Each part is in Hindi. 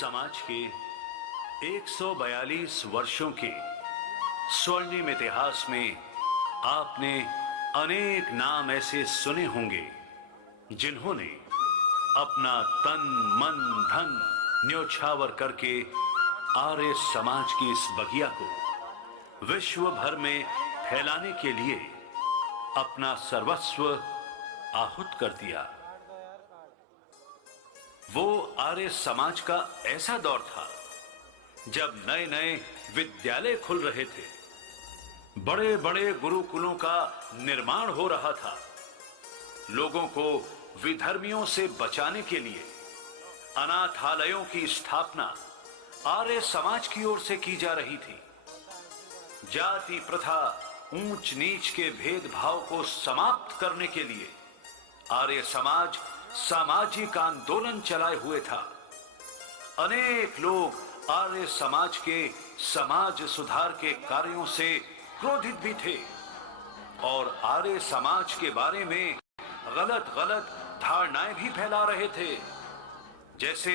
समाज के 142 वर्षों के स्वर्णिम इतिहास में आपने अनेक नाम ऐसे सुने होंगे जिन्होंने अपना तन मन धन न्योछावर करके आर्य समाज की इस बगिया को विश्व भर में फैलाने के लिए अपना सर्वस्व आहुत कर दिया। वो आर्य समाज का ऐसा दौर था जब नए नए विद्यालय खुल रहे थे, बड़े बड़े गुरुकुलों का निर्माण हो रहा था। लोगों को विधर्मियों से बचाने के लिए अनाथालयों की स्थापना आर्य समाज की ओर से की जा रही थी। जाति प्रथा, ऊंच नीच के भेदभाव को समाप्त करने के लिए आर्य समाज सामाजिक आंदोलन चलाए हुए था। अनेक लोग आर्य समाज के समाज सुधार के कार्यों से क्रोधित भी थे और आर्य समाज के बारे में गलत गलत धारणाएं भी फैला रहे थे। जैसे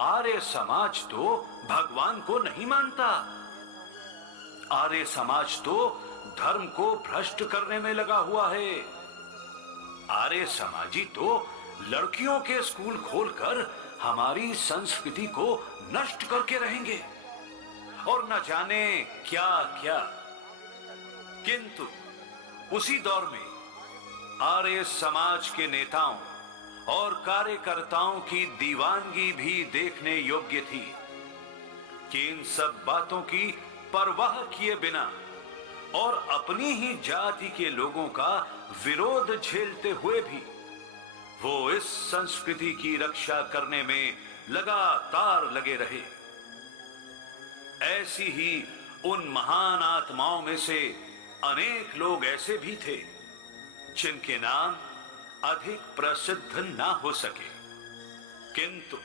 आर्य समाज तो भगवान को नहीं मानता, आर्य समाज तो धर्म को भ्रष्ट करने में लगा हुआ है, आर्य समाजी तो लड़कियों के स्कूल खोलकर हमारी संस्कृति को नष्ट करके रहेंगे और न जाने क्या क्या। किंतु उसी दौर में आर्य समाज के नेताओं और कार्यकर्ताओं की दीवानगी भी देखने योग्य थी कि इन सब बातों की परवाह किए बिना और अपनी ही जाति के लोगों का विरोध झेलते हुए भी वो इस संस्कृति की रक्षा करने में लगातार लगे रहे। ऐसी ही उन महान आत्माओं में से अनेक लोग ऐसे भी थे जिनके नाम अधिक प्रसिद्ध ना हो सके, किंतु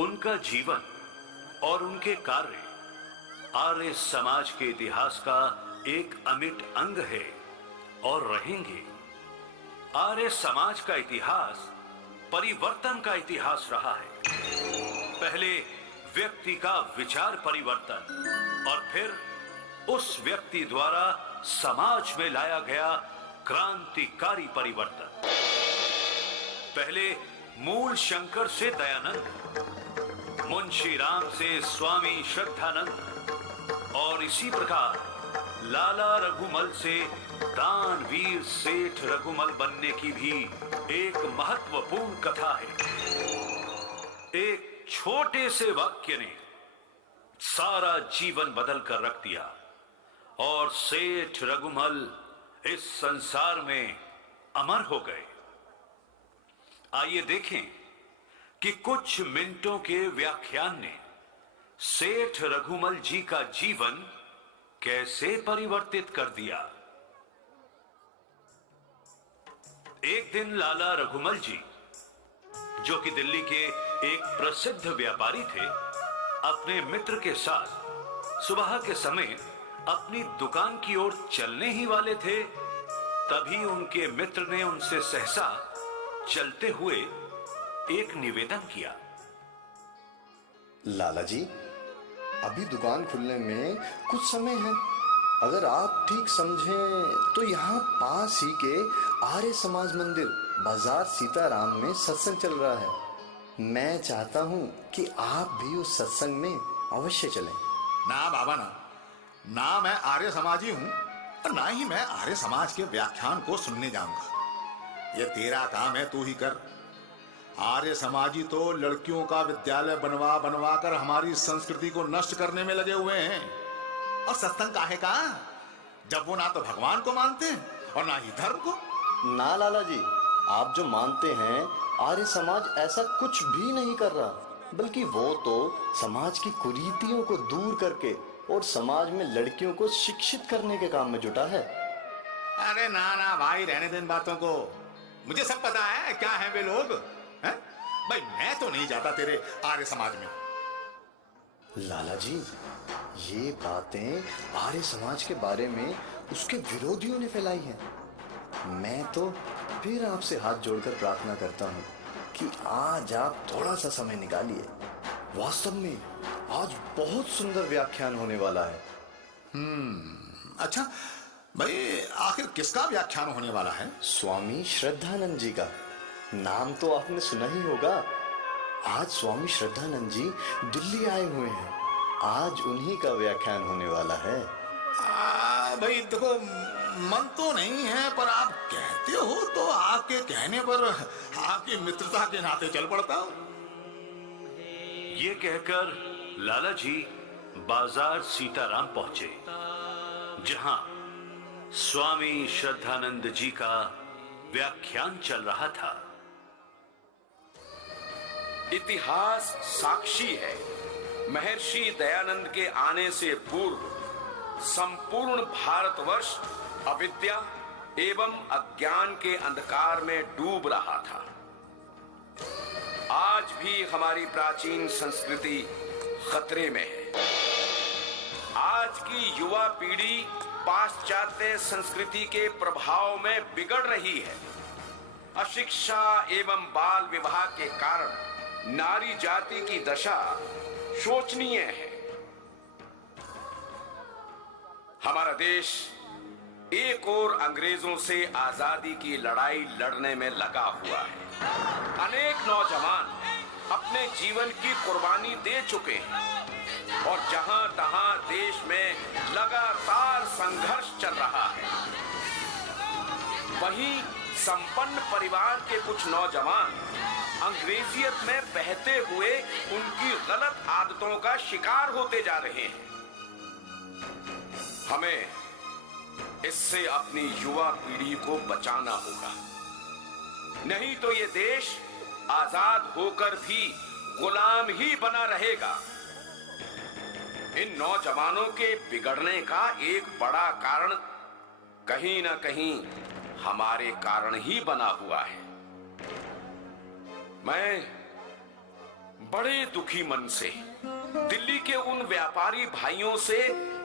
उनका जीवन और उनके कार्य आर्य समाज के इतिहास का एक अमिट अंग है और रहेंगे। आर्य समाज का इतिहास परिवर्तन का इतिहास रहा है। पहले व्यक्ति का विचार परिवर्तन और फिर उस व्यक्ति द्वारा समाज में लाया गया क्रांतिकारी परिवर्तन। पहले मूल शंकर से दयानंद, मुंशी राम से स्वामी श्रद्धानंद और इसी प्रकार लाला रघुमल से दानवीर सेठ रघुमल बनने की भी एक महत्वपूर्ण कथा है। एक छोटे से वाक्य ने सारा जीवन बदल कर रख दिया और सेठ रघुमल इस संसार में अमर हो गए। आइए देखें कि कुछ मिनटों के व्याख्यान ने सेठ रघुमल जी का जीवन कैसे परिवर्तित कर दिया। एक दिन लाला रघुमल जी, जो कि दिल्ली के एक प्रसिद्ध व्यापारी थे, अपने मित्र के साथ सुबह के समय अपनी दुकान की ओर चलने ही वाले थे, तभी उनके मित्र ने उनसे सहसा चलते हुए एक निवेदन किया। लाला जी, अभी दुकान खुलने में कुछ समय है। अगर आप ठीक समझें तो यहाँ पास ही के आर्य समाज मंदिर बाजार सीताराम में सत्संग चल रहा है। मैं चाहता हूँ कि आप भी उस सत्संग में अवश्य चलें। ना बाबा ना मैं आर्य समाजी हूँ और ना ही मैं आर्य समाज के व्याख्यान को सुनने जाऊंगा। ये तेरा काम है, तू ही कर। आर्य समाजी तो लड़कियों का विद्यालय बनवा बनवा कर हमारी संस्कृति को नष्ट करने में लगे हुए हैं। और सत्संग काहे का, जब वो ना तो भगवान को मानते हैं और ना ही धर्म को। ना लाला जी, आप जो मानते हैं आर्य समाज ऐसा कुछ भी नहीं कर रहा, बल्कि वो तो समाज की कुरीतियों को दूर करके और समाज में लड़कियों को शिक्षित करने के काम में जुटा है। अरे ना भाई, रहने दे इन बातों को। मुझे सब पता है क्या है वे लोग है? भाई मैं तो नहीं जाता तेरे आर्य समाज में। लाला जी, ये बातें आर्य समाज के बारे में उसके विरोधियों ने फैलाई हैं। मैं तो फिर आपसे हाथ जोड़कर प्रार्थना करता हूँ कि आज आप थोड़ा सा समय निकालिए वास्तव में आज बहुत सुंदर व्याख्यान होने वाला है। अच्छा भाई, आखिर किसका व्याख्यान होने वाला है? स्वामी श्रद्धानंद जी का। नाम तो आपने सुना ही होगा। आज स्वामी श्रद्धानंद जी दिल्ली आए हुए हैं। आज उन्हीं का व्याख्यान होने वाला है। भाई देखो, मन तो नहीं है, पर आप कहते हो तो आपके कहने पर आपकी मित्रता के नाते चल पड़ता हूं। ये कहकर लाला जी बाजार सीताराम पहुंचे, जहां स्वामी श्रद्धानंद जी का व्याख्यान चल रहा था। इतिहास साक्षी है, महर्षि दयानंद के आने से पूर्व संपूर्ण भारतवर्ष अविद्या एवं अज्ञान के अंधकार में डूब रहा था। आज भी हमारी प्राचीन संस्कृति खतरे में है। आज की युवा पीढ़ी पाश्चात्य संस्कृति के प्रभाव में बिगड़ रही है। अशिक्षा एवं बाल विवाह के कारण नारी जाति की दशा शोचनीय है। हमारा देश एक और अंग्रेजों से आजादी की लड़ाई लड़ने में लगा हुआ है। अनेक नौजवान अपने जीवन की कुर्बानी दे चुके हैं और जहां तहां देश में लगातार संघर्ष चल रहा है। वहीं संपन्न परिवार के कुछ नौजवान अंग्रेजियत में बहते हुए उनकी गलत आदतों का शिकार होते जा रहे हैं। हमें इससे अपनी युवा पीढ़ी को बचाना होगा, नहीं तो ये देश आजाद होकर भी गुलाम ही बना रहेगा। इन नौजवानों के बिगड़ने का एक बड़ा कारण कहीं ना कहीं हमारे कारण ही बना हुआ है। मैं बड़े दुखी मन से दिल्ली के उन व्यापारी भाइयों से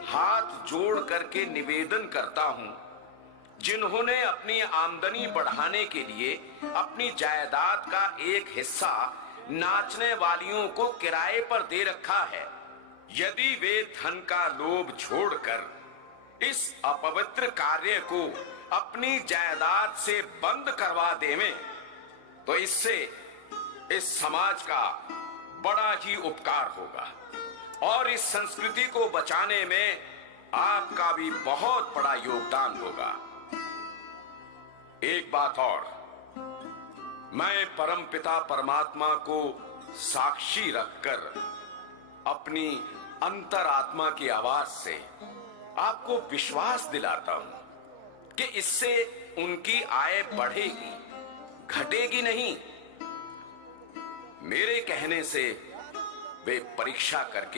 हाथ जोड़ करके निवेदन करता हूं, जिन्होंने अपनी आमदनी बढ़ाने के लिए अपनी जायदाद का एक हिस्सा नाचने वालियों को किराए पर दे रखा है। यदि वे धन का लोभ छोड़कर इस अपवित्र कार्य को अपनी जायदाद से बंद करवा देवें, तो इससे इस समाज का बड़ा ही उपकार होगा और इस संस्कृति को बचाने में आपका भी बहुत बड़ा योगदान होगा। एक बात और, मैं परमपिता परमात्मा को साक्षी रखकर अपनी अंतरात्मा की आवाज से आपको विश्वास दिलाता हूं कि इससे उनकी आय बढ़ेगी, घटेगी नहीं। मेरे कहने से वे परीक्षा करके